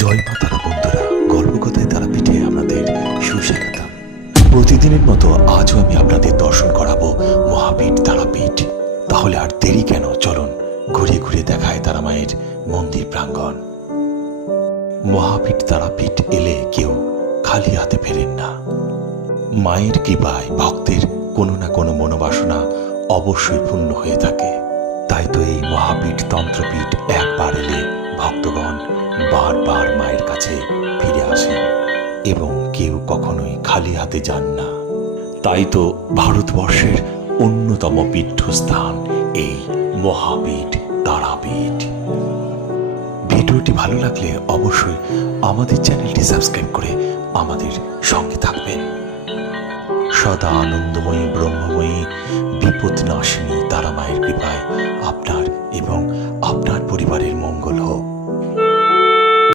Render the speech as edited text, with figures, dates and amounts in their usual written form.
জয় মা তারা বন্ধুরা, গল্পকথায় তারাপীঠে আপনাদের সুস্বাগতম। প্রতিদিনের মতো আজও আমি আপনাদের দর্শন করাবো মহাপীঠ তারাপীঠ। তাহলে আর দেরি কেন, চলুন ঘুরে ঘুরে দেখায় তারা মায়ের মন্দির প্রাঙ্গণ। মহাপীঠ তারাপীঠ এলে কেউ খালি হাতে ফেরেন না। মায়ের কৃপায় ভক্তের কোনো না কোনো মনোবাসনা অবশ্যই পূর্ণ হয়ে থাকে। তাই তো এই মহাপীঠ তন্ত্রপীঠ একবার এলে ভক্তগণ বারবার মায়ের কাছে ফিরে আসেন এবং কেউ কখনোই খালি হাতে যান না। তাই তো ভারতবর্ষের অন্যতম পীঠস্থান এই মহাপীঠ তারাপীঠ। ভিডিওটি ভালো লাগলে অবশ্যই আমাদের চ্যানেলটি সাবস্ক্রাইব করে আমাদের সঙ্গে থাকবেন। সদা আনন্দময়ী ব্রহ্মময়ী বিপদ নাশিনী তারা মায়ের কৃপায় আপনার এবং আপনার পরিবারের মঙ্গল